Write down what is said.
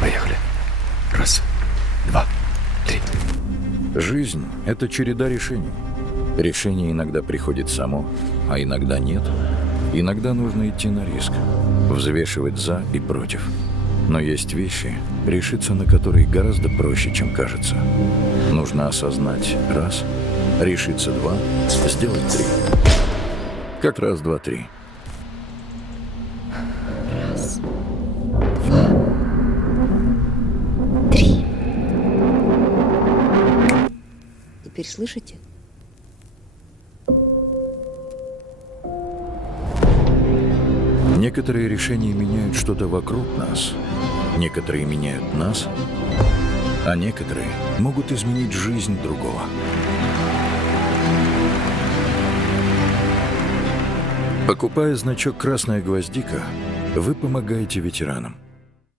Поехали. Раз, два, три. Жизнь — это череда решений. Решение иногда приходит само, а иногда нет. Иногда нужно идти на риск, взвешивать «за» и «против». Но есть вещи, решиться на которые гораздо проще, чем кажется. Нужно осознать — раз, решиться — два, сделать — три. Как раз, два, три. Раз, два, три. Теперь слышите? Некоторые решения меняют что-то вокруг нас, некоторые меняют нас, а некоторые могут изменить жизнь другого. Покупая значок «Красная гвоздика», вы помогаете ветеранам.